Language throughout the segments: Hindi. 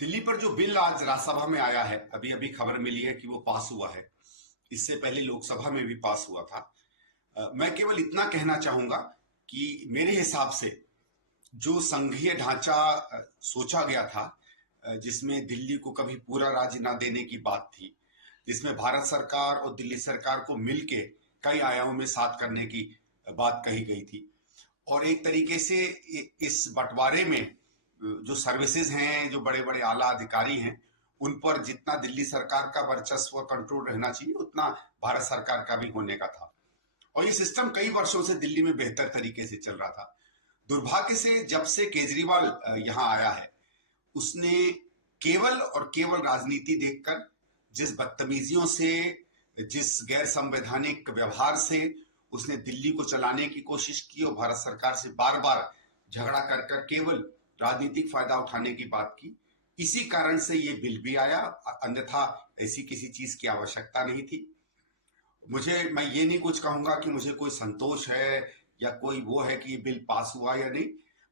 दिल्ली पर जो बिल आज राज्यसभा में आया है, अभी अभी खबर मिली है कि वो पास हुआ है। इससे पहले लोकसभा में भी पास हुआ था। मैं केवल इतना कहना चाहूंगा कि मेरे हिसाब से जो संघीय ढांचा सोचा गया था, जिसमें दिल्ली को कभी पूरा राज्य ना देने की बात थी, जिसमें भारत सरकार और दिल्ली सरकार को मिलके कई आयामों में साथ करने की बात कही गई थी। और एक तरीके से इस बंटवारे में जो सर्विसेज हैं, जो बड़े बड़े आला अधिकारी हैं, उन पर जितना दिल्ली सरकार का वर्चस्व और कंट्रोल रहना चाहिए, उतना भारत सरकार का भी होने का था। और ये सिस्टम कई वर्षों से दिल्ली में बेहतर तरीके से चल रहा था। दुर्भाग्य से जब से केजरीवाल यहाँ आया है, उसने केवल और केवल राजनीति देखकर, जिस बदतमीजियों से, जिस गैर संवैधानिक व्यवहार से उसने दिल्ली को चलाने की कोशिश की और भारत सरकार से बार बार झगड़ा कर कर केवल राजनीतिक फायदा उठाने की बात की, इसी कारण से ये बिल भी आया। अन्यथा ऐसी किसी चीज की आवश्यकता नहीं थी। मैं ये नहीं कुछ कहूंगा कि मुझे कोई संतोष है या कोई वो है कि ये बिल पास हुआ या नहीं,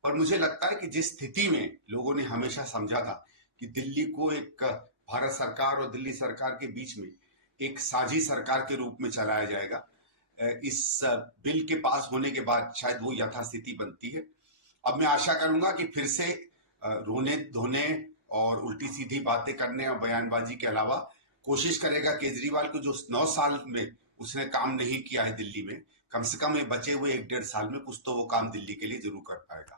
पर मुझे लगता है कि जिस स्थिति में लोगों ने हमेशा समझा था कि दिल्ली को एक भारत सरकार और दिल्ली सरकार के बीच में एक साझी सरकार के रूप में चलाया जाएगा, इस बिल के पास होने के बाद शायद वो यथास्थिति बनती है। अब मैं आशा करूंगा कि फिर से रोने धोने और उल्टी सीधी बातें करने और बयानबाजी के अलावा कोशिश करेगा केजरीवाल को, जो 9 साल में उसने काम नहीं किया है दिल्ली में, कम से कम ये बचे हुए 1-1.5 साल में कुछ तो वो काम दिल्ली के लिए जरूर कर पाएगा।